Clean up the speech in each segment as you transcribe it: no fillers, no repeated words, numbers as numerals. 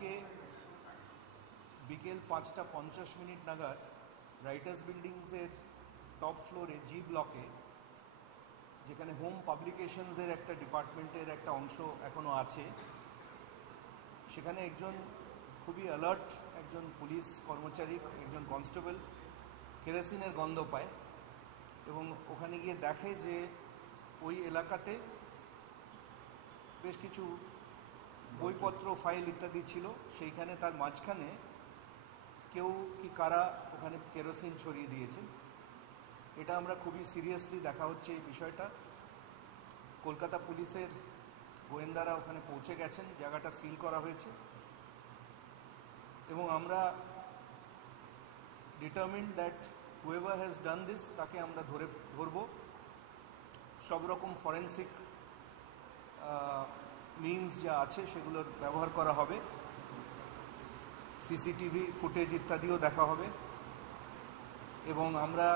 আজকে বিকেল 5:50 নাগাদ রাইটার্স বিল্ডিংসের টপ ফ্লোরে জি ব্লকে, যেখানে হোম পাবলিকেশনসের একটা ডিপার্টমেন্টের একটা অংশ এখনও আছে, সেখানে একজন খুবই অ্যালার্ট একজন পুলিশ কর্মচারী, একজন কনস্টেবল কেরোসিনের গন্ধ পায় এবং ওখানে গিয়ে দেখে যে ওই এলাকাতে বেশ কিছু বইপত্র, ফাইল ইত্যাদি ছিল। সেইখানে তার মাঝখানে কেউ কি কারা ওখানে কেরোসিন ছড়িয়ে দিয়েছে। এটা আমরা খুবই সিরিয়াসলি দেখা হচ্ছে এই বিষয়টা। কলকাতা পুলিশের গোয়েন্দারা ওখানে পৌঁছে গেছেন, জায়গাটা সিল করা হয়েছে এবং আমরা determined that whoever has done this তাকে আমরা ধরব। সব রকম ফরেন্সিক মিনস যা আছে সেগুলোর ব্যবহার করা হবে, সিসিটিভি ফুটেজ ইত্যাদিও দেখা হবে এবং আমরা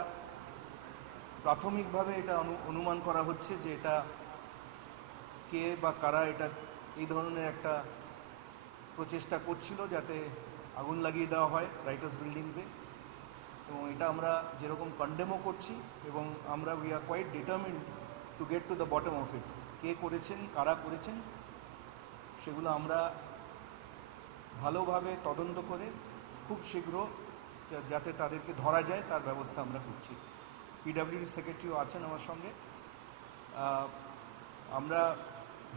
প্রাথমিকভাবে এটা অনুমান করা হচ্ছে যে এটা কে বা কারা এটা এই ধরনের একটা প্রচেষ্টা করছিল যাতে আগুন লাগিয়ে দেওয়া হয় রাইটার্স বিল্ডিংসে, এবং এটা আমরা যেরকম কন্ডেমও করছি এবং আমরা we are quite determined to get to the bottom of it. কে করেছেন, কারা করেছেন, সেগুলো আমরা ভালোভাবে তদন্ত করে খুব শীঘ্র যাতে তাদেরকে ধরা যায় তার ব্যবস্থা আমরা করছি। পিডব্লিউডি সেক্রেটারিও আছেন আমার সঙ্গে। আমরা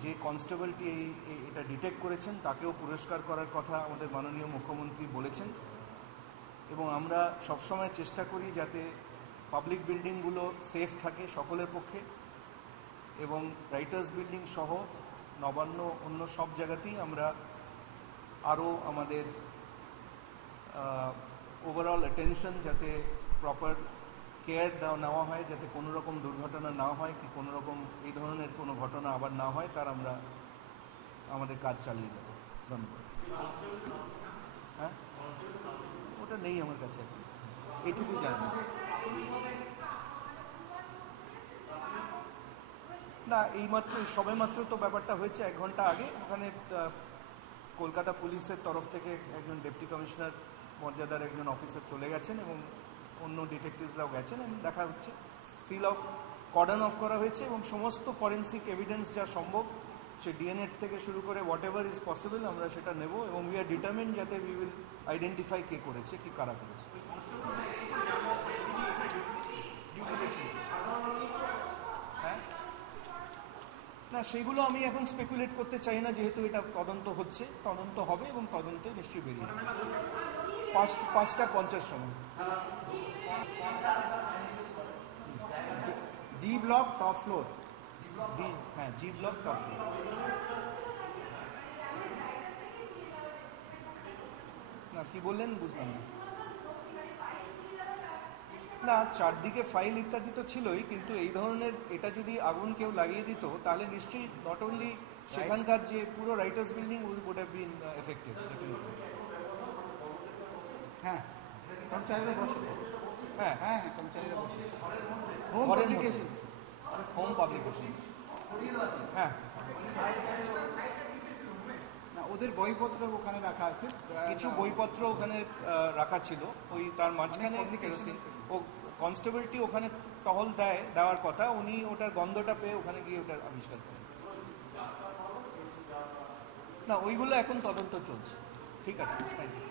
যে কনস্টেবলটি এটা ডিটেক্ট করেছেন তাকেও পুরস্কার করার কথা আমাদের মাননীয় মুখ্যমন্ত্রী বলেছেন এবং আমরা সবসময় চেষ্টা করি যাতে পাবলিক বিল্ডিংগুলো সেফ থাকে সকলের পক্ষে এবং রাইটার্স বিল্ডিং সহ নবান্ন অন্য সব জায়গাতেই আমরা আরও আমাদের ওভারঅল অ্যাটেনশন যাতে প্রপার কেয়ার নেওয়া হয়, যাতে কোনো রকম দুর্ঘটনা না হয় কি কোনো রকম এই ধরনের কোনো ঘটনা আবার না হয়, তার আমরা আমাদের কাজ চালিয়ে দেবো। ধন্যবাদ। হ্যাঁ, ওটা নেই আমার কাছে এখন, এইটুকু জানি না। এইমাত্র সবেমাত্র তো ব্যাপারটা হয়েছে 1 ঘন্টা আগে। ওখানে কলকাতা পুলিশের তরফ থেকে একজন ডেপুটি কমিশনার মর্যাদার একজন অফিসার চলে গেছেন এবং অন্য ডিটেকটিভসরাও গেছেন এবং দেখা হচ্ছে সিল অফ কর্ডন অফ করা হয়েছে এবং সমস্ত ফরেন্সিক এভিডেন্স যা সম্ভব সে ডিএনএ থেকে শুরু করে হোয়াট এভার ইজ পসিবল আমরা সেটা নেব এবং উই আর ডিটারমিন যাতে উই উইল আইডেন্টিফাই কে করেছে কি কারা করেছে। হ্যাঁ, না সেগুলো আমি এখন স্পেকুলেট করতে চাই না, যেহেতু এটা তদন্ত হচ্ছে, তদন্ত হবে এবং তদন্তে নিশ্চয়ই বেরিয়ে 5:50 সময়। জি ব্লক টপ ফ্লোর। হ্যাঁ, জি ব্লক টপ ফ্লোর। না কি বললেন বুঝলাম না। না, চারদিকে ফাইল ইত্যাদি তো ছিলই, কিন্তু এই ধরনের এটা যদি আগুন কেউ লাগিয়ে দিত তাহলে নিশ্চয়ই নট অনলি সেখানকার যে পুরো Writers Building would have been affected. হ্যাঁ, কর্মচারীরা বসে। হ্যাঁ হ্যাঁ হ্যাঁ, কর্মচারীরা বসে। Home publication. Home publication. হ্যাঁ, না, ওদের বইপত্র ওখানে রাখা আছে, কিছু বইপত্র ওখানে রাখা ছিল, ওই তার মাঝখানে কেরোসিন। ও কনস্টেবলটি ওখানে টহল দেওয়ার কথা, উনি ওটার গন্ধটা পেয়ে ওখানে গিয়ে ওটার আবিষ্কার করেন। না, ওইগুলো এখন তদন্ত চলছে। ঠিক আছে, থ্যাংক ইউ।